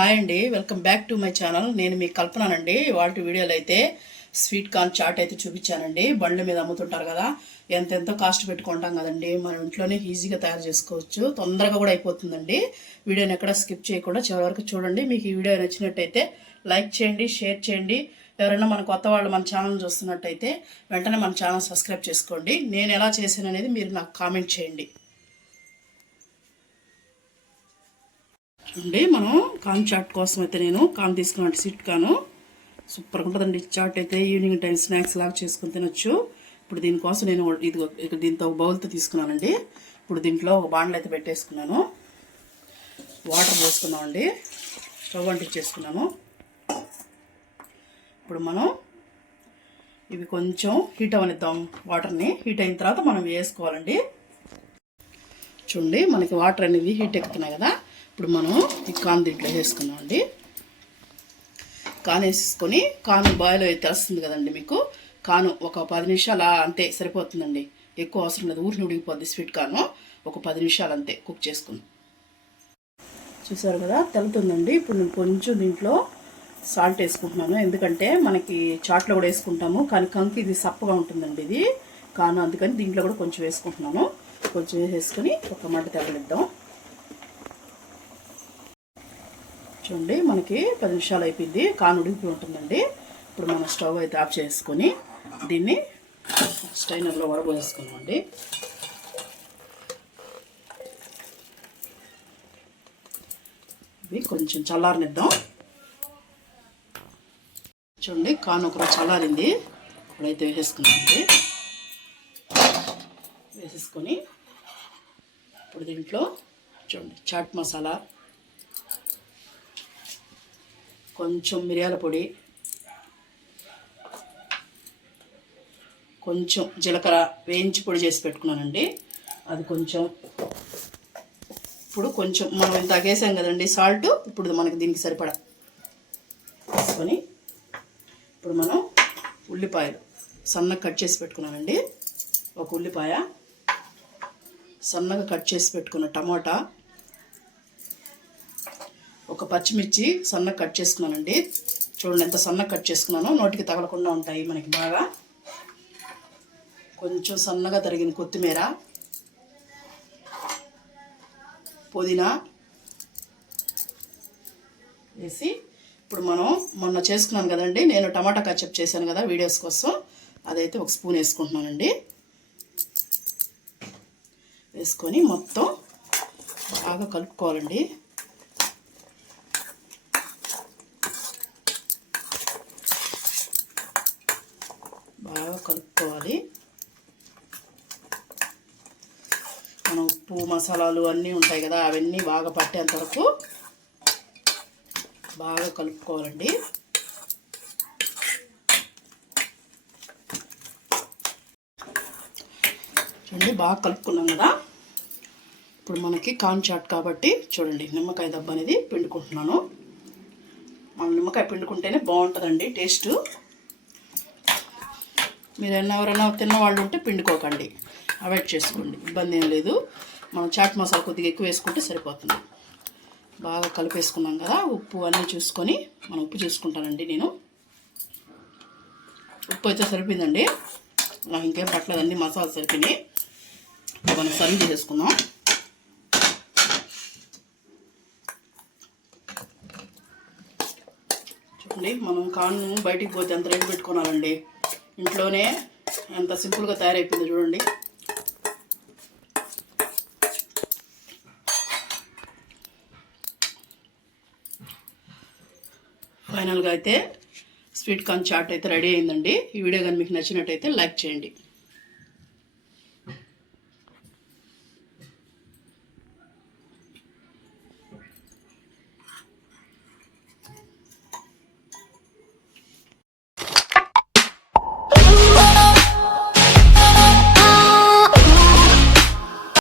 Hi అండి, welcome back to my channel. నేను మీకు కల్పనానండి. వాటి వీడియోలో అయితే స్వీట్ కార్న్ చాట్ అయితే చూపించానండి. బండ్ల మీద అమ్ముతుంటారు కదా, ఎంతెంతో కాస్ట్ పెట్టుకుంటాం కదండి. మనం ఇంట్లోనే ఈజీగా తయారు చేసుకోవచ్చు, తొందరగా కూడా అయిపోతుందండి. వీడియోని ఎక్కడ స్కిప్ చేయకుండా చివరి వరకు చూడండి. మీకు ఈ వీడియో నచ్చినట్టయితే లైక్ చేయండి, షేర్ చేయండి. ఎవరైనా మన కొత్త వాళ్ళు మన ఛానల్ చూస్తున్నట్టయితే వెంటనే మన ఛానల్ సబ్స్క్రైబ్ చేసుకోండి. నేను ఎలా చేశాను అనేది మీరు నాకు కామెంట్ చేయండి. చూడండి, మనం కార్న్ చాట్ కోసం అయితే నేను కార్న్ తీసుకున్నాను. స్వీట్ కార్న్ సూపర్గా ఉంటుందండి. చాట్ అయితే ఈవినింగ్ టైం స్నాక్స్ లాగా చేసుకుని తినొచ్చు. ఇప్పుడు దీనికోసం నేను ఇది దీంతో ఒక బౌల్తో తీసుకున్నానండి. ఇప్పుడు దీంట్లో ఒక బాండ్లు అయితే పెట్టేసుకున్నాను. వాటర్ పోసుకున్నామండి. స్టవ్ అంటించేసుకున్నాను. ఇప్పుడు మనం ఇవి కొంచెం హీట్ అవనిద్దాం. వాటర్ని హీట్ అయిన తర్వాత మనం వేసుకోవాలండి. చూడండి, మనకి వాటర్ అనేది హీట్ ఎక్కుతున్నాయి కదా. ఇప్పుడు మనం ఈ కార్న్ దీంట్లో వేసుకున్నామండి. కార్న్ వేసుకొని కార్న్ బాయిల్ అయితే వస్తుంది కదండి. మీకు కార్న్ ఒక 10 నిమిషాలు అంతే సరిపోతుందండి. ఎక్కువ అవసరం లేదు, ఊరిని ఉడికిపోద్ది స్వీట్ కార్న్. ఒక 10 నిమిషాలు అంతే కుక్ చేసుకుందాం. చూసారు కదా, తెలుతుందండి. ఇప్పుడు నేను కొంచెం దీంట్లో సాల్ట్ వేసుకుంటున్నాను. ఎందుకంటే మనకి చాట్లో కూడా వేసుకుంటాము, కానీ కంకి ఇది సప్పగా ఉంటుందండి ఇది కార్న్, అందుకని దీంట్లో కూడా కొంచెం వేసుకుంటున్నాను. కొంచెం వేసుకొని ఒక మంట తగలిద్దాం. చూడండి, మనకి 10 నిమిషాలు అయిపోయింది. కార్న్ ఉడికి ఉంటుందండి. ఇప్పుడు మనం స్టవ్ అయితే ఆఫ్ చేసుకొని దీన్ని స్టైనర్లో వడబోసేసుకున్నామండి. ఇవి కొంచెం చల్లారనిద్దాం. చూడండి, కార్న్ ఒకరోజు చల్లారింది. ఇప్పుడైతే వేసేసుకున్నామండి. వేసేసుకొని ఇప్పుడు దీంట్లో చూడండి చాట్ మసాలా, కొంచెం మిరియాల పొడి, కొంచెం జీలకర్ర వేయించి పొడి చేసి పెట్టుకున్నానండి, అది కొంచెం. ఇప్పుడు కొంచెం మనం ఇంత వేసాం కదండి సాల్ట్, ఇప్పుడు మనకి దీనికి సరిపడా వేసుకొని ఇప్పుడు మనం ఉల్లిపాయలు సన్నగా కట్ చేసి పెట్టుకున్నానండి. ఒక ఉల్లిపాయ, సన్నగా కట్ చేసి పెట్టుకున్న టమోటా, ఒక పచ్చిమిర్చి సన్నగా కట్ చేసుకున్నానండి. చూడండి ఎంత సన్నగా కట్ చేసుకున్నానో, నోటికి తగలకుండా ఉంటాయి మనకి బాగా. కొంచెం సన్నగా తరిగిన కొత్తిమీర, పుదీనా వేసి ఇప్పుడు మనం మొన్న చేసుకున్నాను కదండి, నేను టమాటా కచప్ చేశాను కదా వీడియోస్ కోసం, అదైతే ఒక స్పూన్ వేసుకుంటున్నానండి. వేసుకొని మొత్తం బాగా కలుపుకోవాలండి. బాగా కలుపుకోవాలి. మనం ఉప్పు మసాలాలు అన్నీ ఉంటాయి కదా, అవన్నీ బాగా పట్టేంత వరకు బాగా కలుపుకోవాలండి. చూడండి, బాగా కలుపుకున్నాం కదా. ఇప్పుడు మనకి కార్న్ చాట్ కాబట్టి చూడండి, నిమ్మకాయ దెబ్బ అనేది పిండుకుంటున్నాను. మనం నిమ్మకాయ పిండుకుంటేనే బాగుంటుందండి టేస్ట్. మీరు ఎవరైనా తిన్నవాళ్ళు ఉంటే పిండుకోకండి, అవాయిడ్ చేసుకోండి, ఇబ్బంది ఏం లేదు. మనం చాట్ మసాలా కొద్దిగా ఎక్కువ వేసుకుంటే సరిపోతుంది. బాగా కలిపేసుకున్నాం కదా. ఉప్పు అన్నీ చూసుకొని, మనం ఉప్పు చూసుకుంటానండి నేను. ఉప్పు అయితే సరిపోయిందండి, నాకు ఇంకేం పట్టలేదండి, మసాలా సరిపోయినాయి. మనం సర్వ్ చేసుకుందాం. చూడండి, మనం కార్న్ బయటికి పోతే ఎంత రేటు పెట్టుకోవాలండి, ఇంట్లోనే ఎంత సింపుల్గా తయారైపోయింది చూడండి. ఫైనల్గా అయితే స్వీట్ కార్న్ చాట్ అయితే రెడీ అయిందండి. ఈ వీడియో కానీ మీకు నచ్చినట్టయితే లైక్ చేయండి.